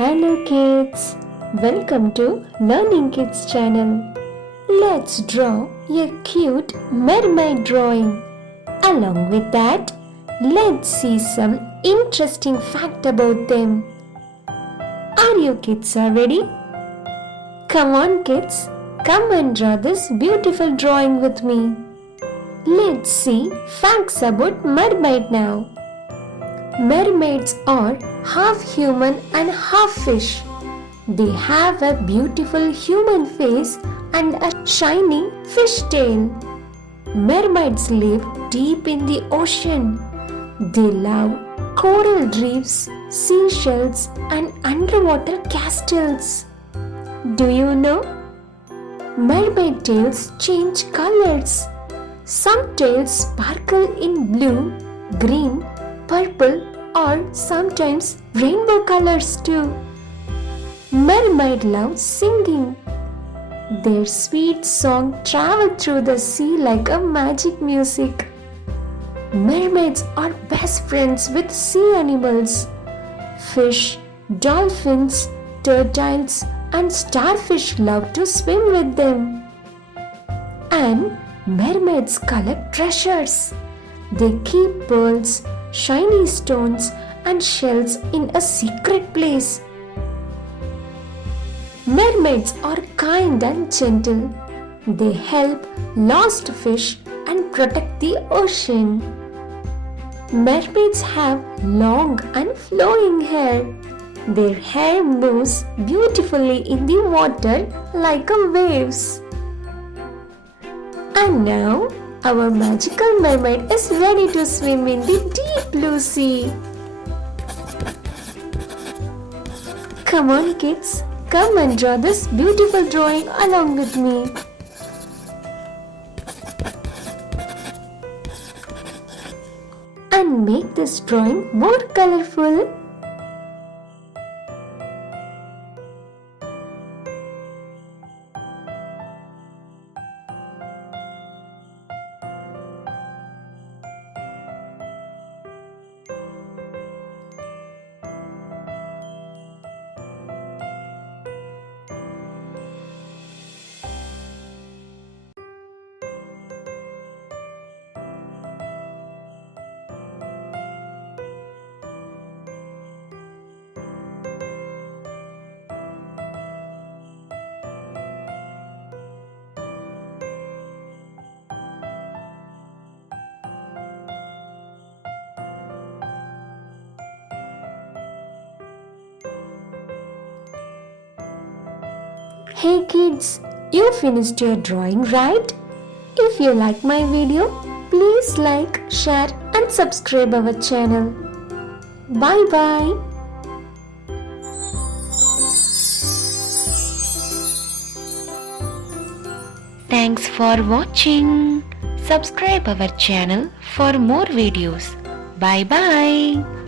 Hello kids, welcome to Learning Kids channel. Let's draw a cute mermaid drawing. Along with that, let's see some interesting fact about them. Are you kids ready? Come on kids, come and draw this beautiful drawing with me. Let's see facts about mermaid now. Mermaids are half human and half fish. They have a beautiful human face and a shiny fish tail. Mermaids live deep in the ocean. They love coral reefs, seashells, and underwater castles. Do you know? Mermaid tails change colors. Some tails sparkle in blue, green, purple, or sometimes rainbow colors too. Mermaid love singing. Their sweet song travels through the sea like a magic music. Mermaids are best friends with sea animals. Fish, dolphins, turtles, and starfish love to swim with them. And mermaids collect treasures. They keep pearls, shiny stones, and shells in a secret place. Mermaids are kind and gentle. They help lost fish and protect the ocean. Mermaids have long and flowing hair. Their hair moves beautifully in the water like waves. And now, our magical mermaid is ready to swim in the deep blue sea. Come on kids, come and draw this beautiful drawing along with me. And make this drawing more colorful. Hey kids, you finished your drawing, right? If you like my video, please like, share and subscribe our channel. Bye bye. Thanks for watching. Subscribe our channel for more videos. Bye bye.